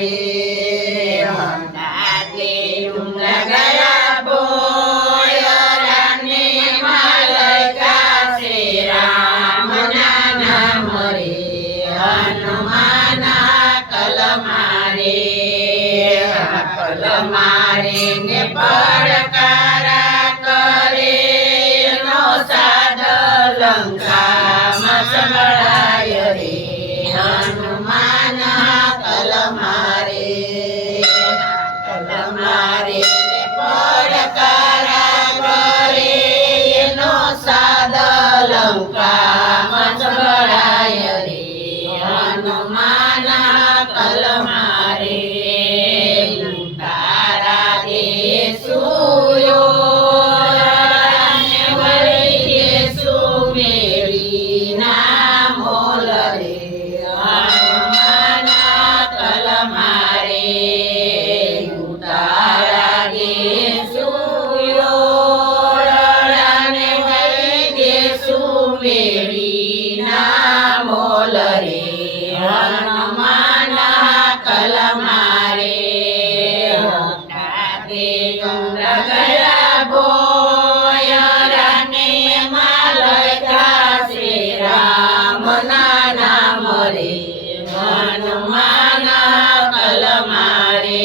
મારે દાદે ડુંગરા ગયા બોયરાને માલકા છે રામના નામ રે હનુમાના કલમારે કલમારે ને પડકારા કરે નો સાદ લંકામાં સંભળાય રે હનુમાના કલમારે કલમારે ને પડકારા કરે નો સાદ લંકામાં સંભળાય રે હનુમાના કલમારે તારા દેશુ હનુમાના કલમારે ગયા બોયરાને માલકા છે રામના નામ રે હનુમાના કલમારે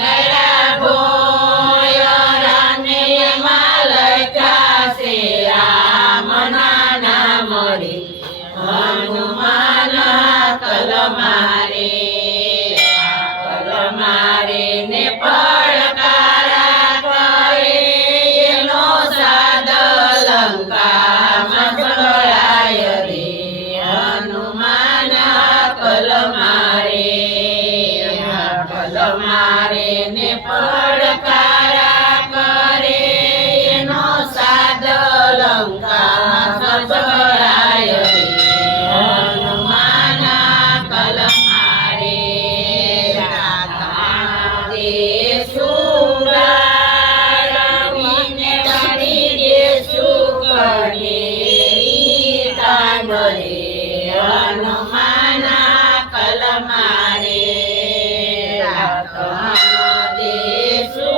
ગયા બોયરાને માલકા છે રામના નામ રે હનુમાના કલમારે કલમારે ને પડકારા કરે એનો સાદ લંકામાં સંભળાય રે હનુમાના કલમારે કલમારે ને પડકારા કરે એનો સાદ લંકામાં સંભળાય રે હનુમાના કલમારે દેશુ રમીને વળી દેશુ કનેરી કાંડરે હનુમાના કલમારે દેશુ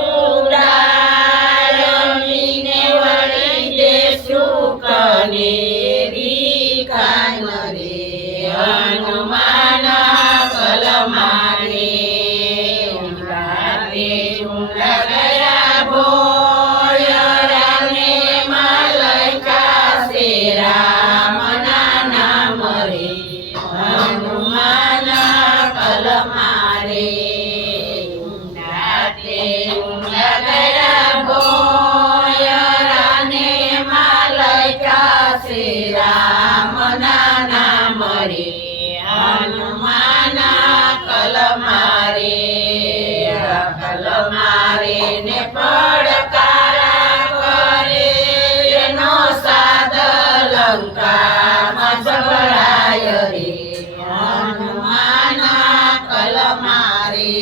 રમીને વળી દેશુ કનેરી કાંડરે હનુમાના કલમારે ગયા બોયરાને માલકા છે રામના નામ રે હનુમાના કલમારે ગયા બોયરાને માલકા છે રામના નામ રે હનુમાના કલમારે કલમારે ને પડકારા કરે એનો સાદ લંકામાં સંભળાય રે હનુમાના કલમારે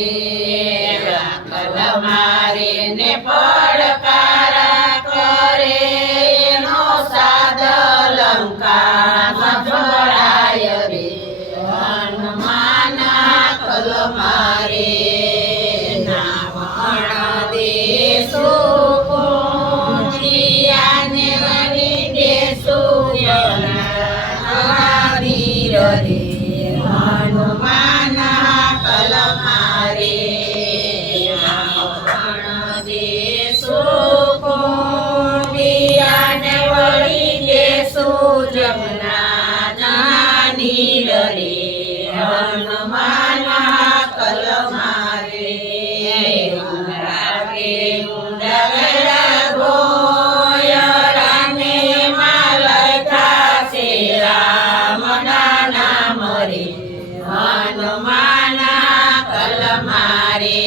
કલમારે ને પડકારા કરે એનો સાદ લંકામાં સંભળાય રે હનુમાના કલમારે દેશો કોઠિયાને વળી દેશો વીર રે હનુમાના કલમારે દેશો કોઠિયાને વળી દેશો જમના નીર રે હનુમાના કલમારે ગયા બોયરાને માલકા છે રામના નામ રે હનુમાના કલમારે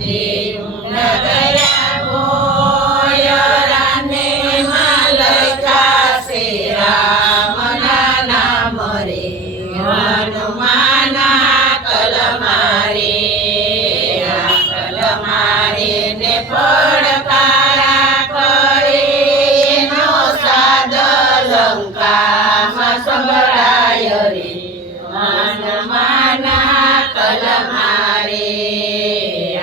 ગયા બોયરાને માલકા છે રામના નામ રે હનુમાના કલમારે કલમારે ને પડકારા કરે એનો સાદ લંકામાં સંભળાય સંભળાય રે હનુમાના કલ મારે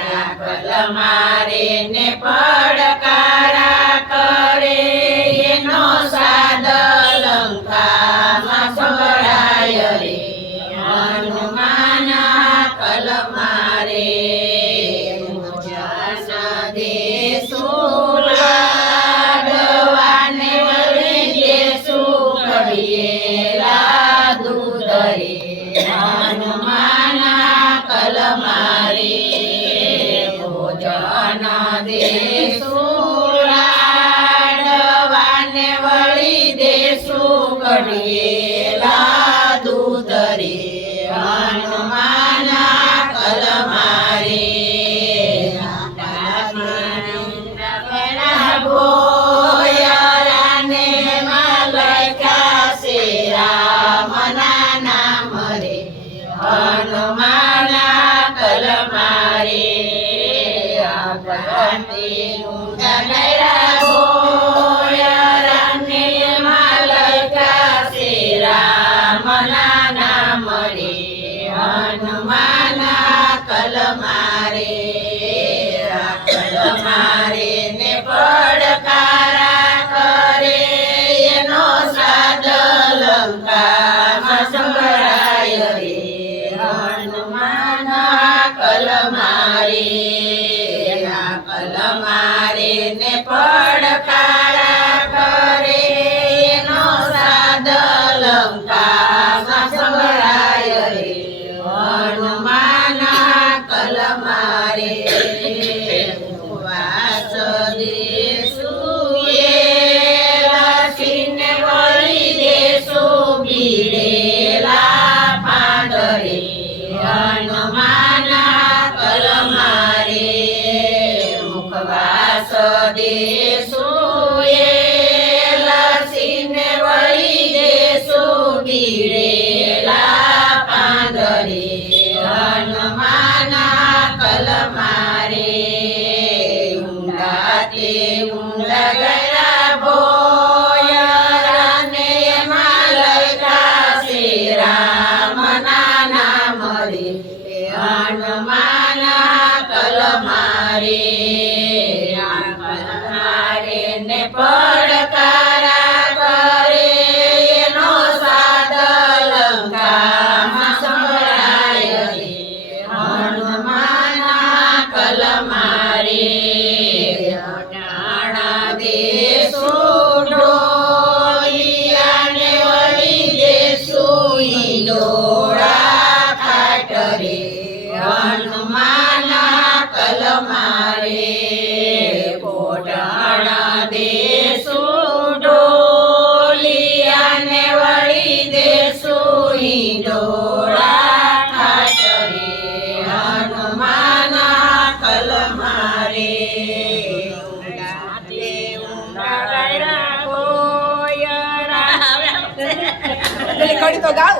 આ કલ મારે ને પડકારા કરે એનો સાદ લંકામાં સંભળાય રે હનુમાના કલ મારે હનુમાના કલ મારે ભોજન દેશું લાડવાને વળી દેશું કઢિયેલા દૂધ રે હનુમાના કલ મારે ભોયરાને મલકા શ્રીરામના નામ રે હનુમાના કલ મારે ભોયરાને મલકા શ્રીરામના નામ રે હનુમાના કલ મારે ને પડકારા કરે એનો સાદ લંકામાં સંભળાય રે હનુમાના કલ મારે ને પડકારા કરે એનો સાદ લંકામાં સંભળાય રે હનુમાના કલ મારે વાસ દેશું એ લસીને વળી દેશું બીડેલા પાંદરે હનુમાના કલ મારે મુખવાસ દેશું એ લસીને વળી દેશું બીડેલા પાંદરે હનુમાના કલ મારે ઊંડાતે ઊંડા ગયા ભોયરાને મલકા શ્રીરામના નામ રે હનુમાના કલ મારે ને પડકારા કરે એનો સાદ લંકામાં સંભળાય રે હનુમાના કલ મારે ટાણા દેશું ઢોલિયાને વળી દેશું ઈંડોળા ખાટ રે હનુમાના કલ મારે પોટાણા દેશું ઢોલિયાને વળી દેશું ઈંડોળા ખાટ રે હનુમાના કલ મારે ઘડી તો ગાવ